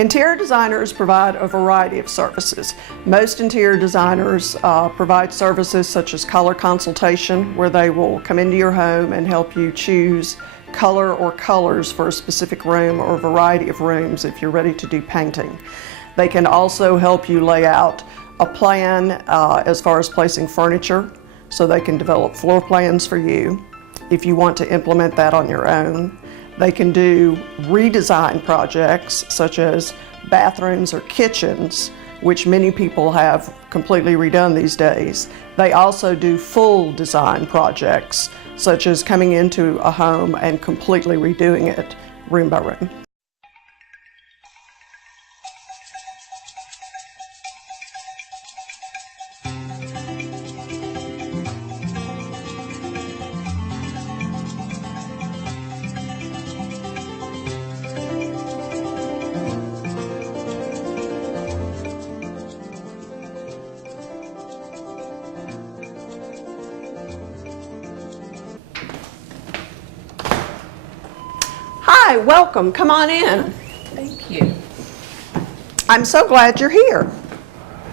Interior designers provide a variety of services. Most interior designers provide services such as color consultation, where they will come into your home and help you choose color or colors for a specific room or a variety of rooms if you're ready to do painting. They can also help you lay out a plan as far as placing furniture, so they can develop floor plans for you if you want to implement that on your own. They can do redesign projects such as bathrooms or kitchens, which many people have completely redone these days. They also do full design projects, such as coming into a home and completely redoing it room by room. Hi, welcome. Come on in. Thank you. I'm so glad you're here.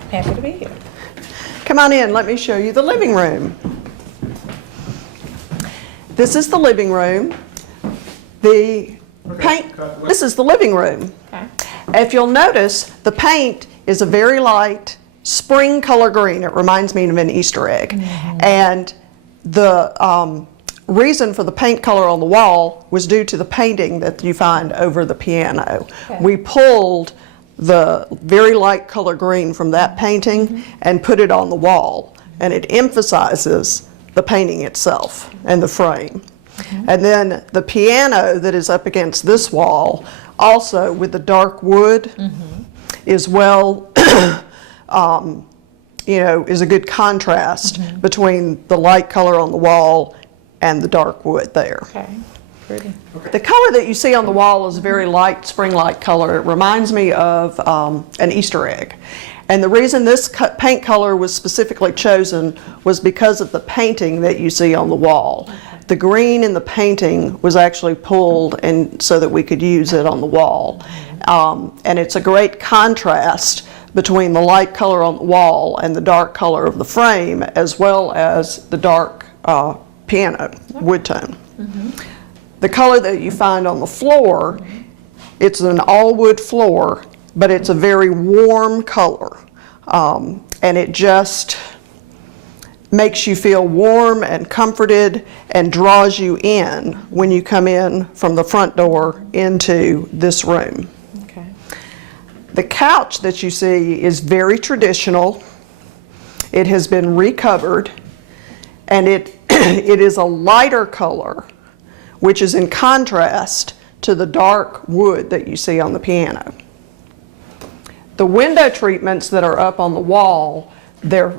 Happy to be here. Come on in. Let me show you the living room. This is the living room. This is the living room. Okay. If you'll notice, the paint is a very light spring color green. It reminds me of an Easter egg. Mm-hmm. And the reason for the paint color on the wall was due to the painting that you find over the piano. Okay. We pulled the very light color green from that painting mm-hmm. and put it on the wall, and it emphasizes the painting itself and the frame. Mm-hmm. And then the piano that is up against this wall, also with the dark wood, mm-hmm. is well, is a good contrast mm-hmm. between the light color on the wall and the dark wood there. Okay, pretty. Okay. The color that you see on the wall is a very light spring-like color. It reminds me of an Easter egg. And the reason this paint color was specifically chosen was because of the painting that you see on the wall. Okay. The green in the painting was actually pulled and so that we could use it on the wall. And it's a great contrast between the light color on the wall and the dark color of the frame, as well as the dark piano wood tone. Mm-hmm. The color that you find on the floor, mm-hmm. it's an all wood floor, but it's a very warm color, and it just makes you feel warm and comforted and draws you in when you come in from the front door into this room. Okay. The couch that you see is very traditional. It has been recovered, and it is a lighter color, which is in contrast to the dark wood that you see on the piano. The window treatments that are up on the wall, they're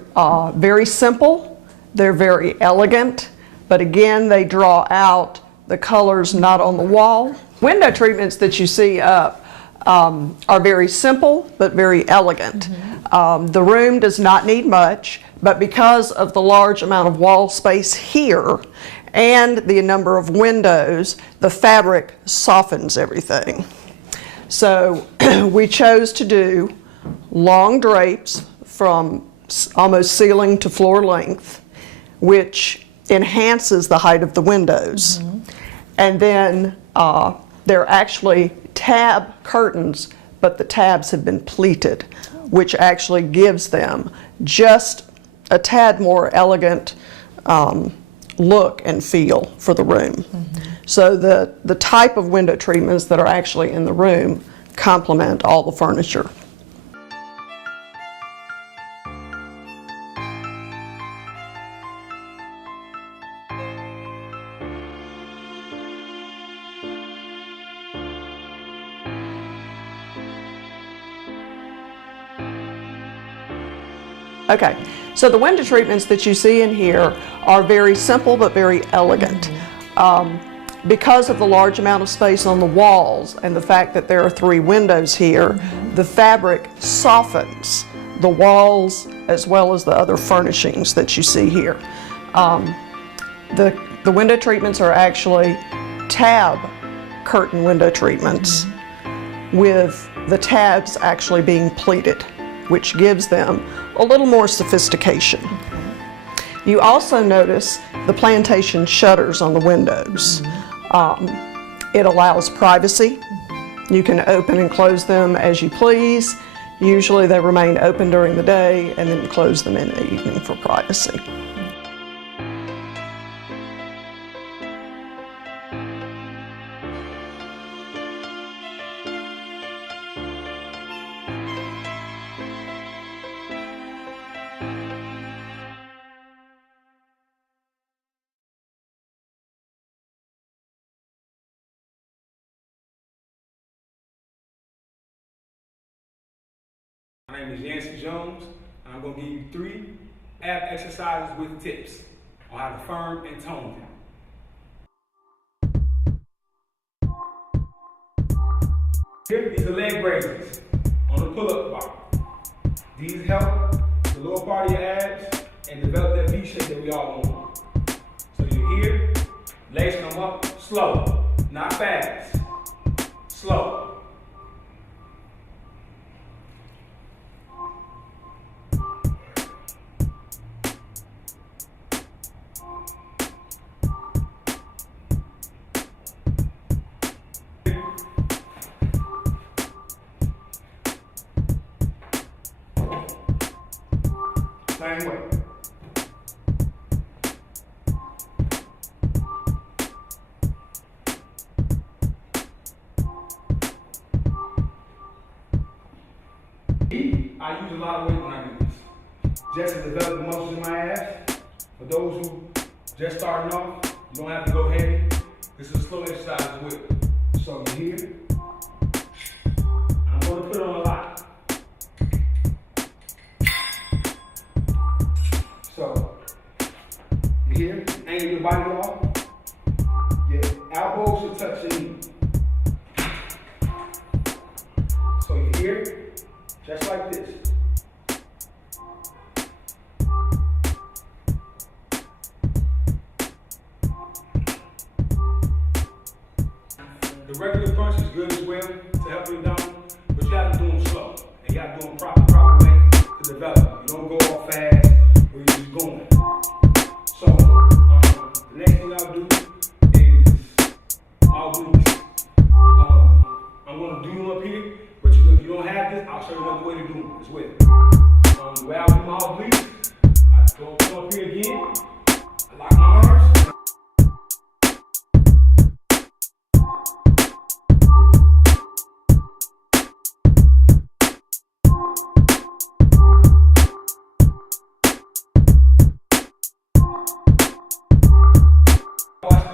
very simple, they're very elegant, but again, they draw out the colors not on the wall. Window treatments that you see up are very simple, but very elegant. Mm-hmm. The room does not need much, but because of the large amount of wall space here and the number of windows, the fabric softens everything. So we chose to do long drapes from almost ceiling to floor length, which enhances the height of the windows. Mm-hmm. And then they're actually tab curtains, but the tabs have been pleated, which actually gives them just a tad more elegant look and feel for the room. Mm-hmm. So the type of window treatments that are actually in the room complement all the furniture. Okay, so the window treatments that you see in here are very simple but very elegant. Mm-hmm. Because of the large amount of space on the walls and the fact that there are 3 windows here, mm-hmm. the fabric softens the walls as well as the other furnishings that you see here. The window treatments are actually tab curtain window treatments. Mm-hmm. with the tabs actually being pleated, which gives them a little more sophistication. You also notice the plantation shutters on the windows. It allows privacy. You can open and close them as you please. Usually they remain open during the day and then close them in the evening for privacy. My name is Yancey Jones, and I'm going to give you 3 ab exercises with tips on how to firm and tone them. Here, these are leg raises on the pull-up bar. These help the lower part of your abs and develop that V shape that we all want. So you're here, legs come up, slow, not fast, slow. Same way. I use a lot of weight when I do this. Just to develop the muscles in my abs. For those who just starting off, you don't have to go heavy. This is a slow exercise as well. So you're here. I'm going to put it on a lot. So, here, angle your body off. Your elbows should touch your knee. So you're here, just like this. The regular punch is good as well to help you down, but you have to do them slow. And you have to do them proper way to develop. You don't go off fast. Where you're just going. So, the next thing I'll do is I'll do this. I'm going to do them up here, but if you don't have this, I'll show you another way to do them as well. The way I do my obliques, I go up here again, I lock my arms.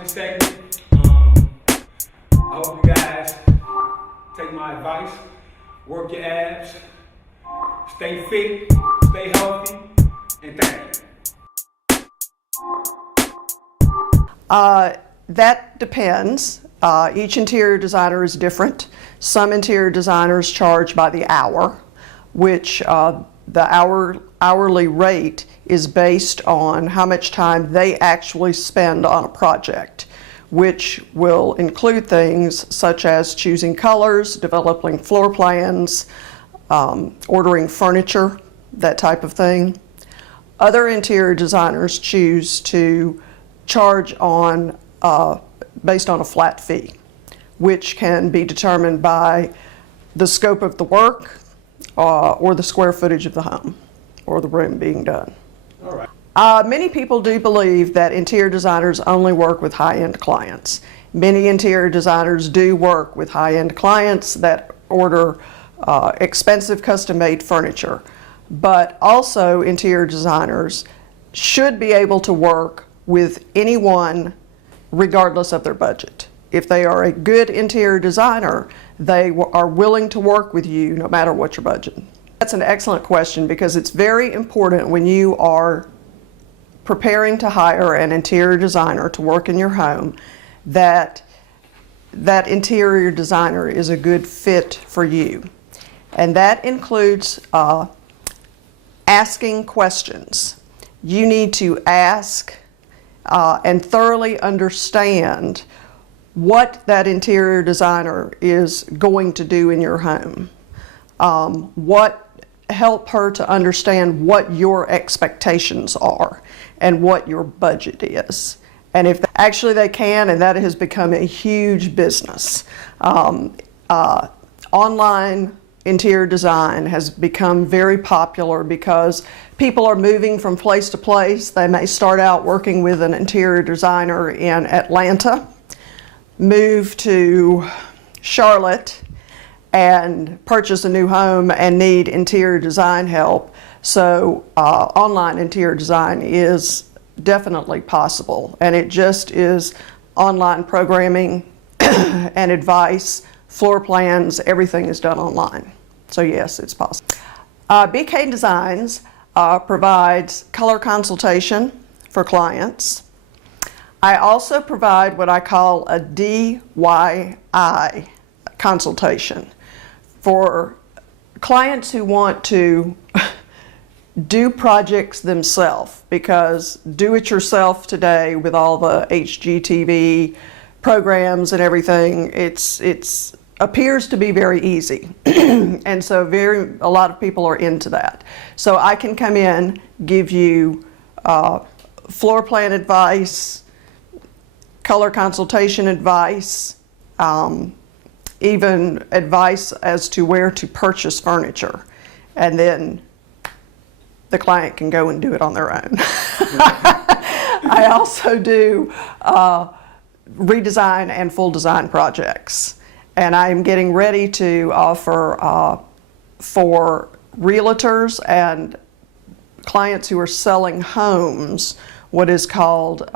Segment. I hope you guys take my advice, work your abs, stay fit, stay healthy, and thank you. That depends. Each interior designer is different. Some interior designers charge by the hour, which the hourly rate is based on how much time they actually spend on a project, which will include things such as choosing colors, developing floor plans, ordering furniture, that type of thing. Other interior designers choose to charge on based on a flat fee, which can be determined by the scope of the work or the square footage of the home or the room being done. All right. Many people do believe that interior designers only work with high-end clients. Many interior designers do work with high-end clients that order expensive custom-made furniture. But also interior designers should be able to work with anyone regardless of their budget. If they are a good interior designer, they are willing to work with you no matter what your budget. That's an excellent question because it's very important when you are preparing to hire an interior designer to work in your home that that interior designer is a good fit for you. And that includes asking questions. You need to ask and thoroughly understand what that interior designer is going to do in your home. Help her to understand what your expectations are and what your budget is. And if actually they can, and that has become a huge business. Online interior design has become very popular because people are moving from place to place. They may start out working with an interior designer in Atlanta, move to Charlotte, and purchase a new home and need interior design help. So online interior design is definitely possible, and it just is online programming and advice, floor plans, everything is done online. So yes, it's possible. BK Designs provides color consultation for clients. I also provide what I call a DIY consultation for clients who want to do projects themselves, because do-it-yourself today with all the HGTV programs and everything, it's appears to be very easy. And so a lot of people are into that. So I can come in, give you floor plan advice, color consultation advice, even advice as to where to purchase furniture, and then the client can go and do it on their own. I also do redesign and full design projects, and I'm getting ready to offer for realtors and clients who are selling homes what is called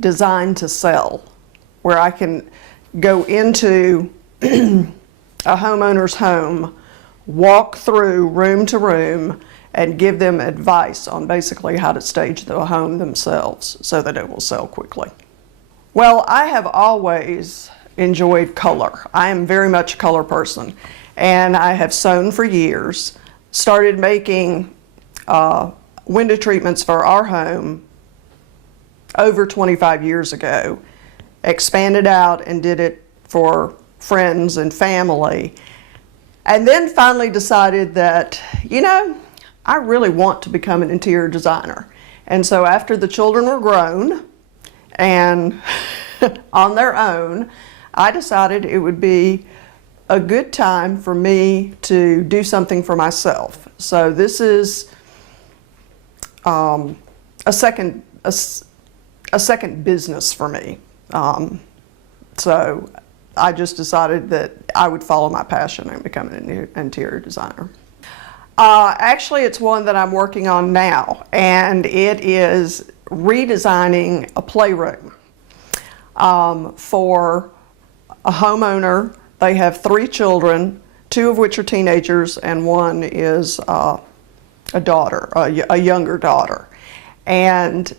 design to sell, where I can go into a homeowner's home, walk through room to room, and give them advice on basically how to stage the home themselves so that it will sell quickly. Well, I have always enjoyed color. I am very much a color person, and I have sewn for years. Started making window treatments for our home over 25 years ago, expanded out and did it for friends and family, and then finally decided that, you know, I really want to become an interior designer. And so after the children were grown and on their own, I decided it would be a good time for me to do something for myself. So this is a second business for me. So I just decided that I would follow my passion and become an interior designer. Actually, it's one that I'm working on now, and it is redesigning a playroom for a homeowner. They have 3 children, 2 of which are teenagers, and 1 is a daughter, a younger daughter. And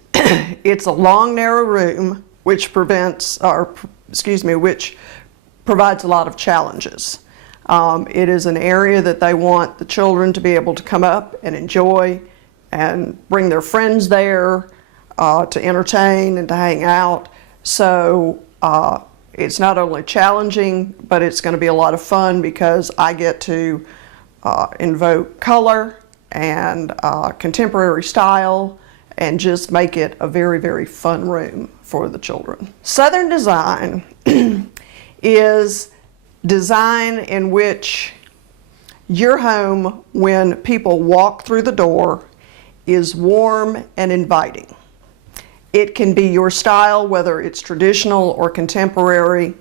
it's a long, narrow room, which provides a lot of challenges. It is an area that they want the children to be able to come up and enjoy and bring their friends there to entertain and to hang out. So it's not only challenging, but it's going to be a lot of fun because I get to invoke color and contemporary style and just make it a very, very fun room for the children. Southern Design is design in which your home, when people walk through the door, is warm and inviting. It can be your style, whether it's traditional or contemporary,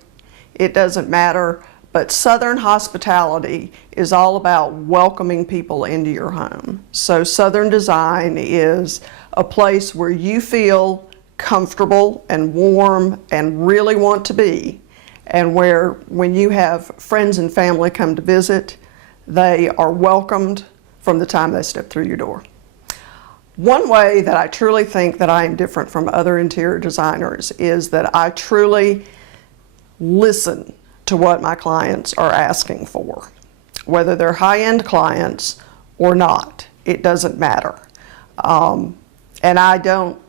it doesn't matter, but Southern hospitality is all about welcoming people into your home. So Southern Design is a place where you feel comfortable and warm and really want to be, and where when you have friends and family come to visit, they are welcomed from the time they step through your door. One way that I truly think that I am different from other interior designers is that I truly listen to what my clients are asking for. Whether they're high-end clients or not, it doesn't matter. And I don't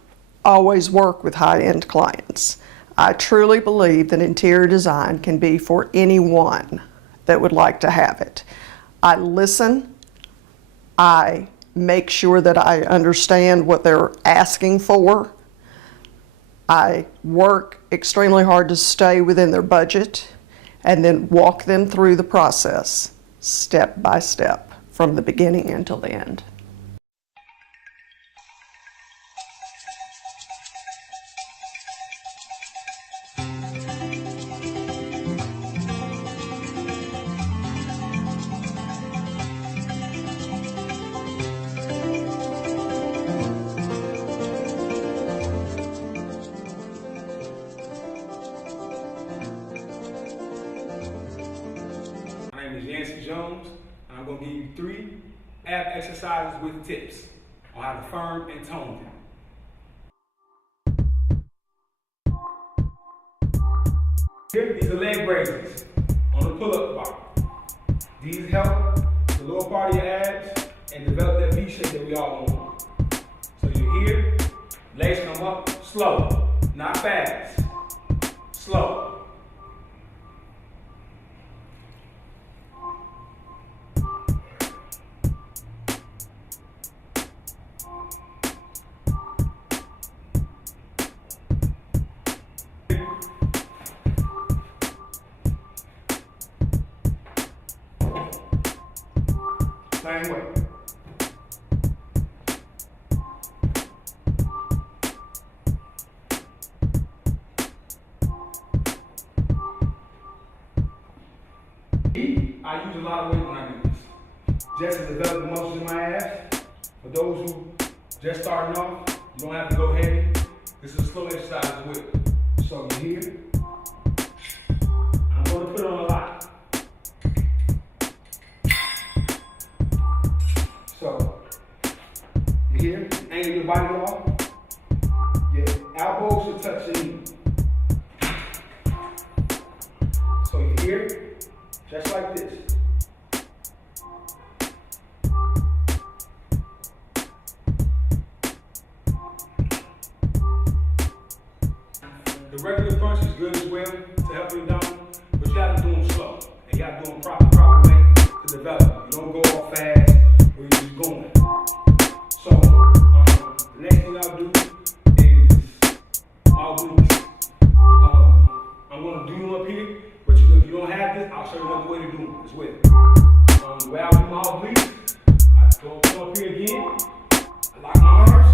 always work with high-end clients. I truly believe that interior design can be for anyone that would like to have it. I listen, I make sure that I understand what they're asking for. I work extremely hard to stay within their budget and then walk them through the process step by step from the beginning until the end. My name is Yancey Jones, and I'm going to give you 3 ab exercises with tips on how to firm and tone them. Here, these are leg raises on the pull-up bar. These help the lower part of your abs and develop that V shape that we all want. So you're here, legs come up, slow, not fast, slow. Same way. I use a lot of weight when I do this. Just to develop the muscles in my abs. For those who just starting off, you don't have to go heavy. This is a slow exercise as well. So you're here. I'm going to put on a lot. So, you're here, angle your body off. Your elbows should touch your knee. So you're here, just like this. The regular punch is good as well to help you down, but you have to do them slow. And you have to do them proper way to develop them. You don't go all fast or you're just going. So, the next thing I'll do is I'll do this. I'm going to do them up here, but if you don't have this, I'll show you another way to do them as well. The way I do my obliques, I go up here again, I lock my arms.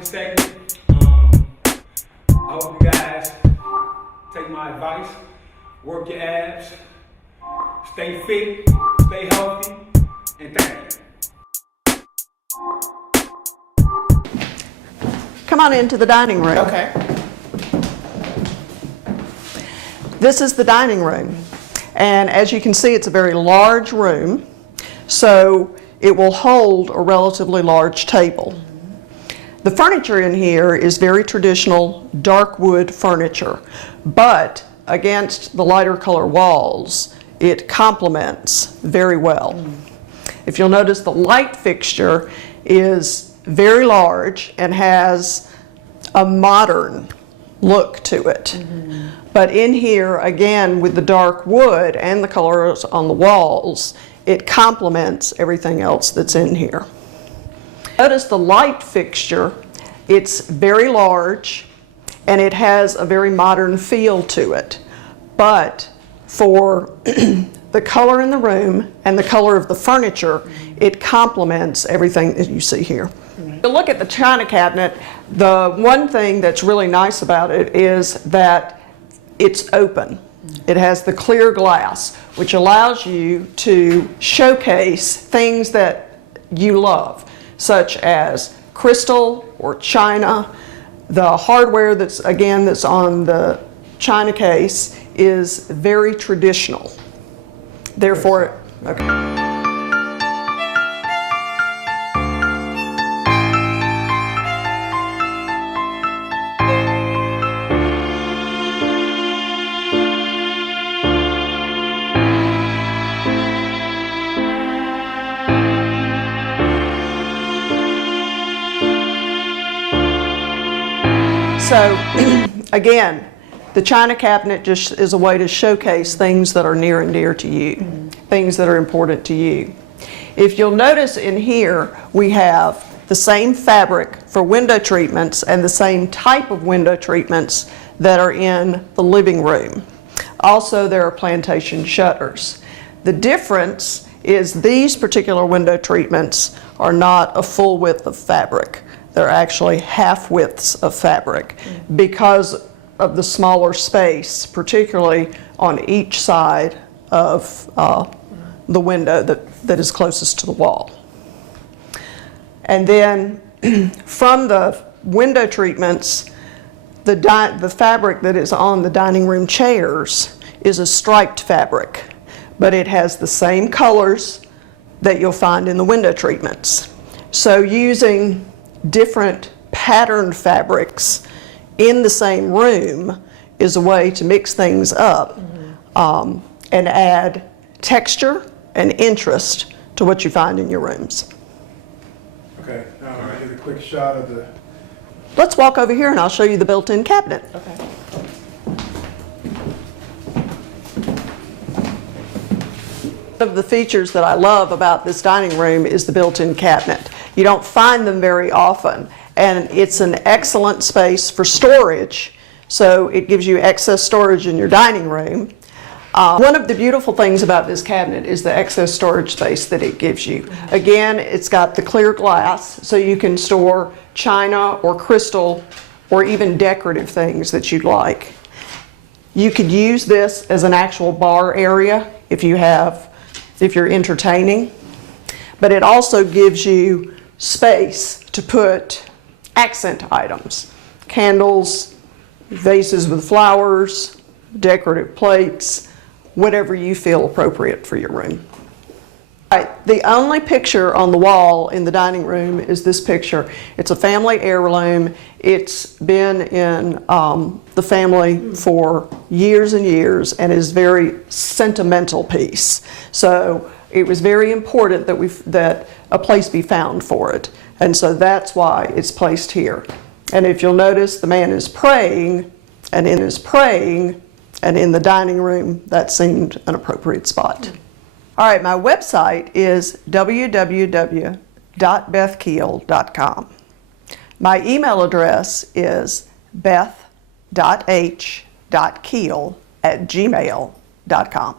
Segment. I hope you guys take my advice, work your abs, stay fit, stay healthy, and thank you. Come on into the dining room. Okay. This is the dining room, and as you can see, it's a very large room, so it will hold a relatively large table. The furniture in here is very traditional dark wood furniture, but against the lighter color walls, it complements very well. If you'll notice, the light fixture is very large and has a modern look to it. But in here, again, with the dark wood and the colors on the walls, it complements everything else that's in here. Notice the light fixture, it's very large and it has a very modern feel to it. But for the color in the room and the color of the furniture, it complements everything that you see here. To look at the china cabinet, the one thing that's really nice about it is that it's open. It has the clear glass, which allows you to showcase things that you love, such as crystal or china. The hardware that's on the china case is very traditional. Therefore, okay. So again, the china cabinet just is a way to showcase things that are near and dear to you, things that are important to you. If you'll notice in here, we have the same fabric for window treatments and the same type of window treatments that are in the living room. Also, there are plantation shutters. The difference is these particular window treatments are not a full width of fabric. They're actually half widths of fabric because of the smaller space, particularly on each side of the window that is closest to the wall. And then from the window treatments, the fabric that is on the dining room chairs is a striped fabric, but it has the same colors that you'll find in the window treatments. So using different patterned fabrics in the same room is a way to mix things up and add texture and interest to what you find in your rooms. Okay, now I'm gonna get a quick shot of the, Let's walk over here and I'll show you the built-in cabinet. Okay. One of the features that I love about this dining room is the built-in cabinet. You don't find them very often, and it's an excellent space for storage, so it gives you excess storage in your dining room. One of the beautiful things about this cabinet is the excess storage space that it gives you. Again, it's got the clear glass, so you can store china or crystal or even decorative things that you'd like. You could use this as an actual bar area if you're entertaining, but it also gives you space to put accent items, candles, vases with flowers, decorative plates, whatever you feel appropriate for your room. All right, the only picture on the wall in the dining room is this picture. It's a family heirloom. It's been in the family for years and years and is a very sentimental piece. So it was very important that a place be found for it. And so that's why it's placed here. And if you'll notice, the man is praying, and in his praying, and in the dining room, that seemed an appropriate spot. All right, my website is www.bethkeel.com. My email address is beth.h.keel@gmail.com.